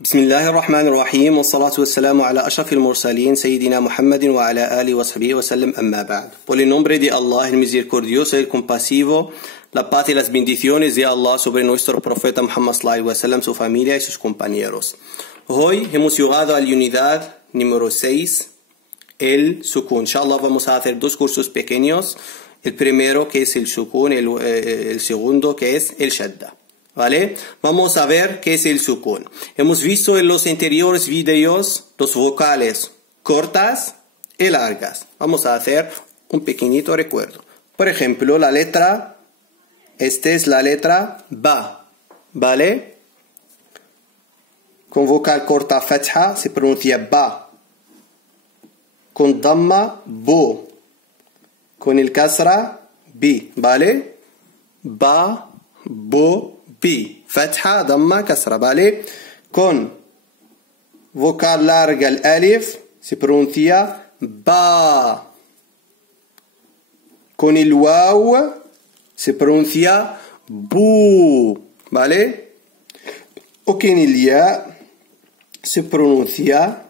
بسم الله الرحمن الرحيم والصلاة والسلام على أشرف المرسلين سيدنا محمد وعلى آله وصحبه وسلم أما بعد. Por el nombre de Allah, el misericordioso y el compasivo, la paz y las bendiciones de Allah sobre nuestro profeta Muhammad sallallahu alaihi wasallam, su familia y sus compañeros. Hoy hemos llegado a la unidad número 6, el sukun. Inshallah vamos a hacer dos cursos pequeños. El primero que es el sukun, el segundo que es el shadda. ¿Vale? Vamos a ver qué es el sukun. Hemos visto en los anteriores videos los vocales cortas y largas. Vamos a hacer un pequeñito recuerdo. Por ejemplo, la letra, esta es la letra ba, ¿vale? Con vocal corta fatha se pronuncia ba. Con damma, bo. Con el kasra, bi, ¿vale? Ba, bo, bi, fatha, damma, kasra, ¿vale? Con vocal larga, el alif, se pronuncia ba. Con el waw, se pronuncia bu, ¿vale? O con el ya, se pronuncia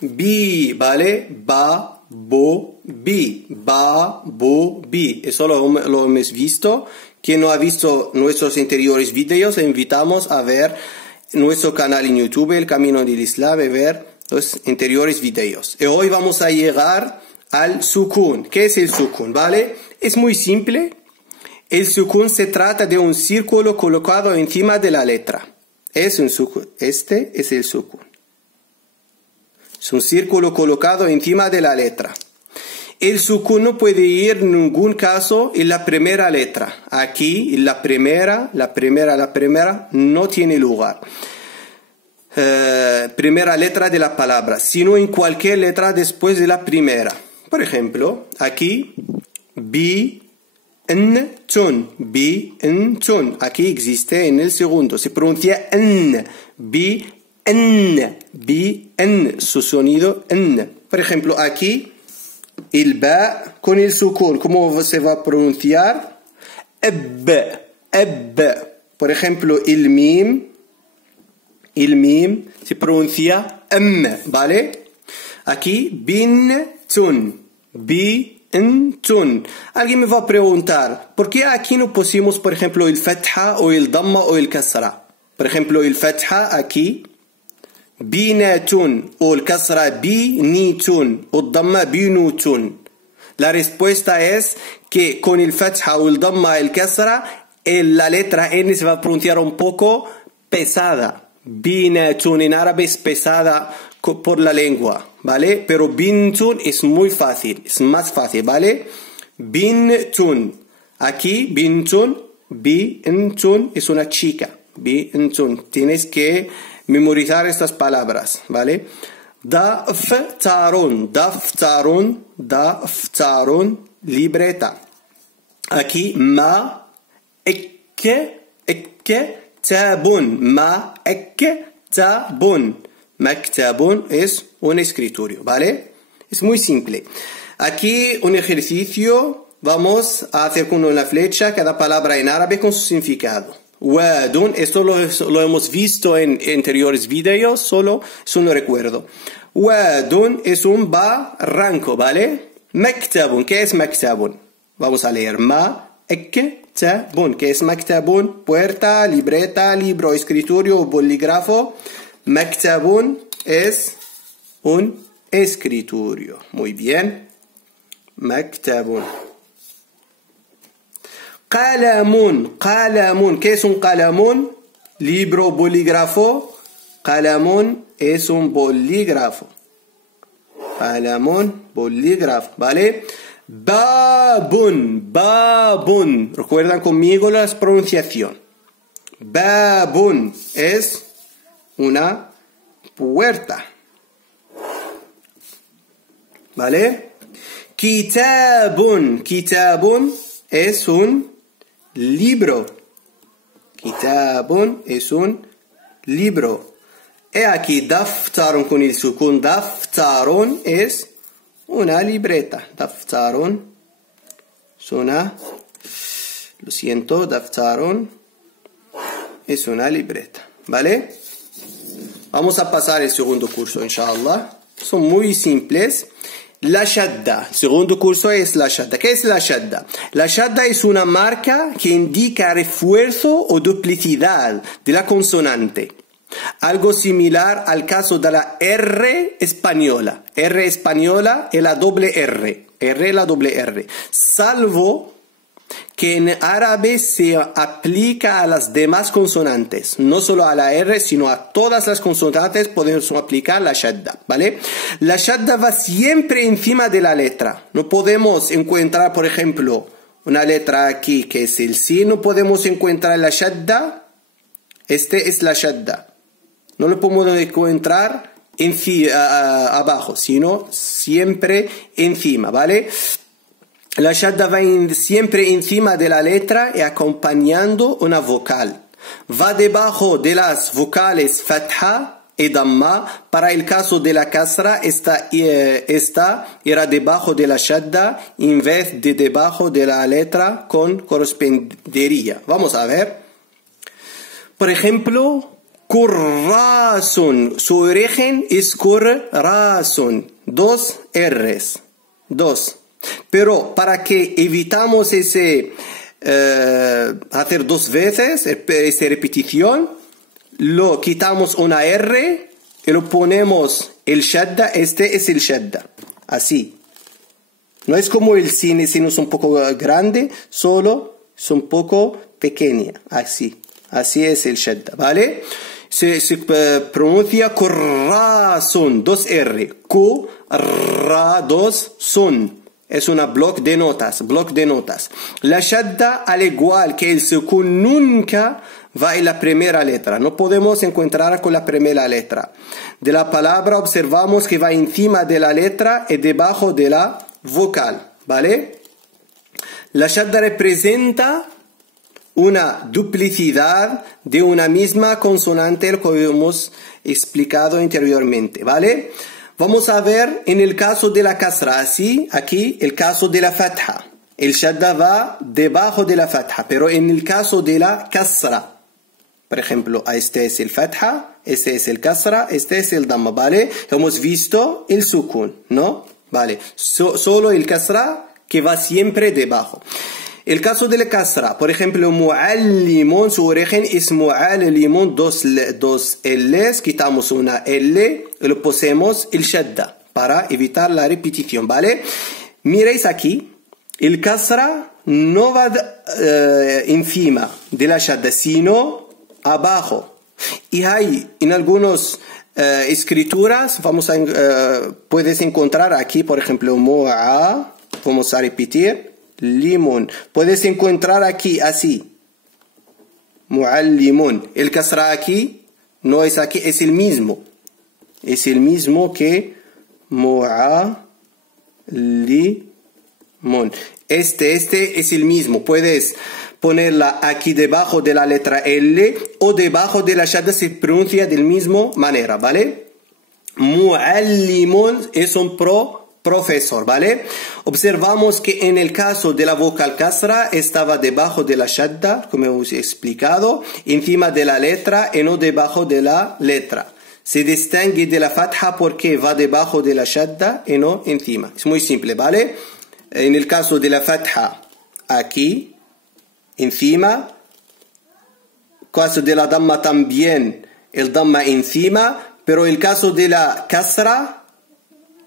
bi, ¿vale? Ba, bo, bi, ba, bo, bi. Eso lo hemos visto. Quien no ha visto nuestros anteriores videos, le invitamos a ver nuestro canal en YouTube, El Camino del Islam, y ver los anteriores videos. Y hoy vamos a llegar al sukun. ¿Qué es el sukun? ¿Vale? Es muy simple. El sukun se trata de un círculo colocado encima de la letra. Es un sukun. Este es el sukun. Es un círculo colocado encima de la letra. El sukun no puede ir en ningún caso en la primera letra. Aquí, en la primera no tiene lugar. Primera letra de la palabra, sino en cualquier letra después de la primera. Por ejemplo, aquí, bi, n, tun, bi, n, tun. Aquí existe en el segundo. Se pronuncia n, bi, n, bi, n. Su sonido n. Por ejemplo, aquí, el ba con el sukun, ¿cómo se va a pronunciar? Eb, eb. Por ejemplo, el mim se pronuncia ¿vale? Aquí, bin, tun, tun. Alguien me va a preguntar, ¿por qué aquí no pusimos, por ejemplo, el fatha o el damma o el kasra? Por ejemplo, el fatha aquí, binatun, o el kasra binitun, o el damma binutun. La respuesta es que con el fatha o el damma, el kasra, la letra N se va a pronunciar un poco pesada. Binatun en árabe es pesada por la lengua, ¿vale? Pero bintun es muy fácil, es más fácil, ¿vale? Bintun. Aquí, bintun es una chica. Bintun. Tienes que memorizar estas palabras, ¿vale? Daftarun, libreta. Aquí, tabun. Maktabun es un escritorio, ¿vale? Es muy simple. Aquí un ejercicio, vamos a hacer con una flecha cada palabra en árabe con su significado. Wadun, esto lo hemos visto en anteriores videos, solo es un recuerdo. Wadun es un barranco, ¿vale? Maktabun, ¿qué es maktabun? Vamos a leer maktabun, ¿qué es maktabun? Puerta, libreta, libro, escritorio, bolígrafo. Maktabun es un escritorio. Muy bien. Maktabun. Qalamun. ¿Qué es un qalamun? Libro, bolígrafo. Qalamun es un bolígrafo. Qalamun, bolígrafo, ¿vale? Babun. Recuerdan conmigo la pronunciación. Babun es una puerta. ¿Vale? Kitabun es un libro. Kitabun es un libro. Y aquí daftarun con el sukun. Daftarun es una libreta. Daftarun suena. Lo siento, daftarun es una libreta. ¿Vale? Vamos a pasar el segundo curso, inshallah. Son muy simples. La shadda. El segundo curso es la shadda. ¿Qué es la shadda? La shadda es una marca que indica refuerzo o duplicidad de la consonante. Algo similar al caso de la R española. R española es la doble R. R es la doble R. Salvo que en árabe se aplica a las demás consonantes, no solo a la R, sino a todas las consonantes podemos aplicar la shadda, ¿vale? La shadda va siempre encima de la letra. No podemos encontrar, por ejemplo, una letra aquí que es el sin, no podemos encontrar la shadda. Este es la shadda. No lo podemos encontrar abajo, sino siempre encima, ¿vale? La shadda va siempre encima de la letra y acompañando una vocal. Va debajo de las vocales fatha y damma. Para el caso de la kasra, esta era debajo de la shadda en vez de debajo de la letra con correspondería. Vamos a ver. Por ejemplo, kurrasun. Su origen es kurrasun. Dos R's. Dos. Pero para que evitamos hacer dos veces esa repetición, lo quitamos una R y lo ponemos el shadda. Este es el shadda. Así. No es como el sin es un poco grande, solo es un poco pequeña. Así. Así es el shadda, ¿vale? Se pronuncia kurrasun. Dos R. Kurra, dos sun. Es una bloc de notas. La shadda, al igual que el sukun, nunca va en la primera letra. No podemos encontrar con la primera letra. De la palabra observamos que va encima de la letra y debajo de la vocal. ¿Vale? La shadda representa una duplicidad de una misma consonante, lo que hemos explicado anteriormente. ¿Vale? Vamos a ver en el caso de la kasra, así, aquí, el caso de la fatha. El shadda va debajo de la fatha, pero en el caso de la kasra, por ejemplo, este es el fatha, este es el kasra, este es el damma, ¿vale? Hemos visto el sukun, ¿no? Vale, solo el kasra que va siempre debajo. El caso de la kasra, por ejemplo, mu'allimun, su origen es mu'allimun, dos L's, quitamos una L y lo posemos el shadda para evitar la repetición, ¿vale? Miréis aquí, el kasra no va encima de la shadda, sino abajo. Y hay en algunas escrituras, puedes encontrar aquí, por ejemplo, mu'a, vamos a repetir, limun. Puedes encontrar aquí así. Muallimun. El kasra aquí no es aquí, es el mismo. Es el mismo que muallimun. Este es el mismo. Puedes ponerla aquí debajo de la letra L o debajo de la shadda, se pronuncia de la misma manera, ¿vale? Muallimun es un profesor, ¿vale? Observamos que en el caso de la vocal kasra estaba debajo de la shadda, como hemos explicado, encima de la letra y no debajo de la letra. Se distingue de la fatha porque va debajo de la shadda y no encima. Es muy simple, ¿vale? En el caso de la fatha, aquí, encima. Caso de la damma también, el damma encima, pero el caso de la kasra,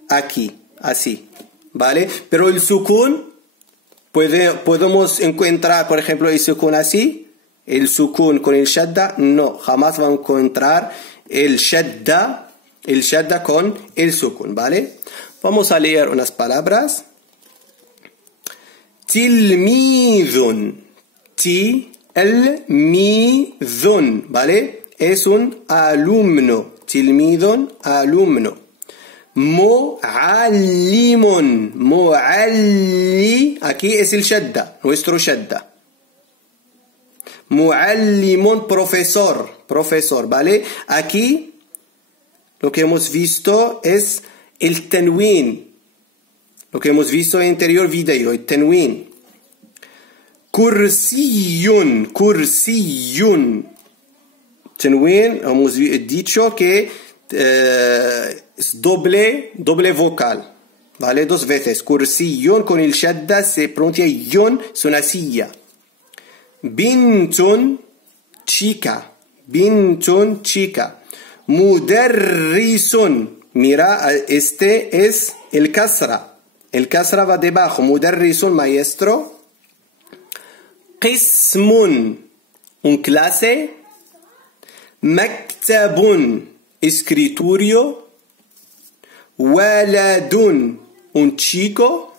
aquí. Así, ¿vale? Pero el sukun, podemos encontrar, por ejemplo, el sukun así. El sukun con el shadda, no. Jamás vamos a encontrar el shadda con el sukun, ¿vale? Vamos a leer unas palabras. Tilmidun. Tilmidun, ¿vale? Es un alumno. Tilmidun, alumno. Mu'allimun. Aquí es el shadda, nuestro shadda. Mu'allimun, profesor, ¿vale? Aquí lo que hemos visto es el tanwin. Lo que hemos visto en el anterior video, el tanwin. Kursiyun. Tenwin, hemos dicho que es doble vocal. ¿Vale? Dos veces. Kursiyun con el shadda se pronuncia yun, es una silla. Bintun, chica. Bintun, chica. Mudarrisun. Mira, este es el kasra. El kasra va debajo. Mudarrisun, maestro. Qismun, un clase. Maktabun, escritorio. Waladun, un chico.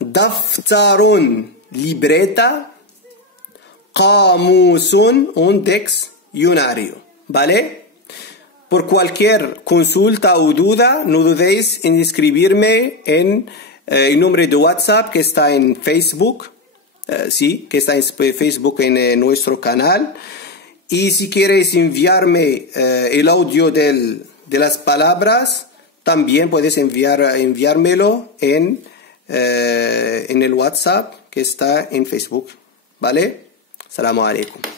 Daftarun, libreta. Qamusun, un diccionario. ¿Vale? Por cualquier consulta o duda, no dudéis en escribirme en el número de WhatsApp que está en Facebook. Sí, que está en Facebook en nuestro canal. Y si queréis enviarme el audio de las palabras, también puedes enviármelo en el WhatsApp que está en Facebook. ¿Vale? Assalamu alaikum.